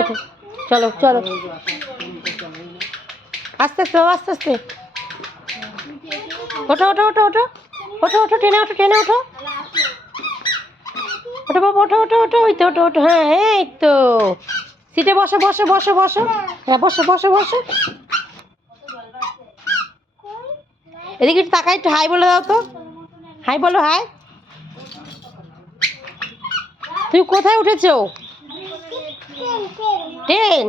ওঠো, চলো চলো আস্তে আস্তে আস্তে আস্তে ওঠো ওঠো ওঠো ওঠো ওঠো ওঠো টেনে ওঠো ওঠো বাবা ওঠো ওঠো ওঠো ওই তো ওঠো ওঠো হ্যাঁ এই তো সিটে বসো বসো বসো বসো হ্যাঁ বসো বসো বসো এদিকে একটু তাকাই একটু হাই বলে দাও তো হাই বলো হাই তুমি কোথায় উঠেছো ট্রেন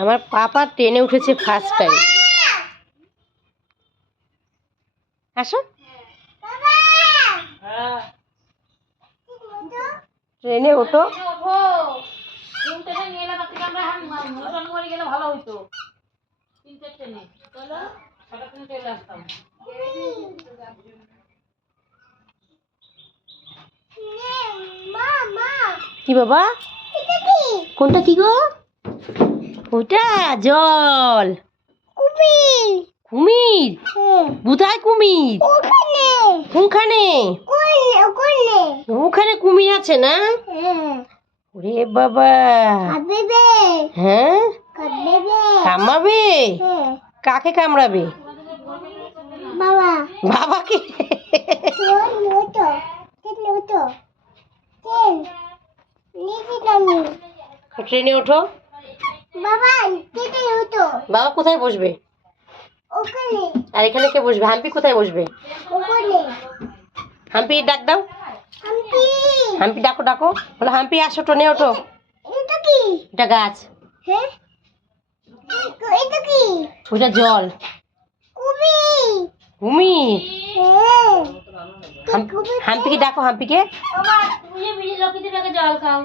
আমার পাপা ট্রেনে উঠেছে ফার্স্ট টাইম আসো ট্রেনে ওঠো কি বাবা কোনটা কি গো ওটা জল কুমির কোথায় কুমির কোনখানে ওখানে কুমির আছে না ওরে বাবা হ্যাঁ কামড়াবে কাকে কামড়াবে বাবাকে ট্রেনে ওঠো বাবা কোথায় বসবে আর এখানে কে বসবে হাম্পি কোথায় বসবে হাম্পি ডাক দাও হাম্পি ডাকো ডাকো বলো হাম্পি আসো ট্রেনে ওঠো এটা গাছ ওটা জল কুমির হাম্পিকে ডাকো হাম্পিকে জল খাও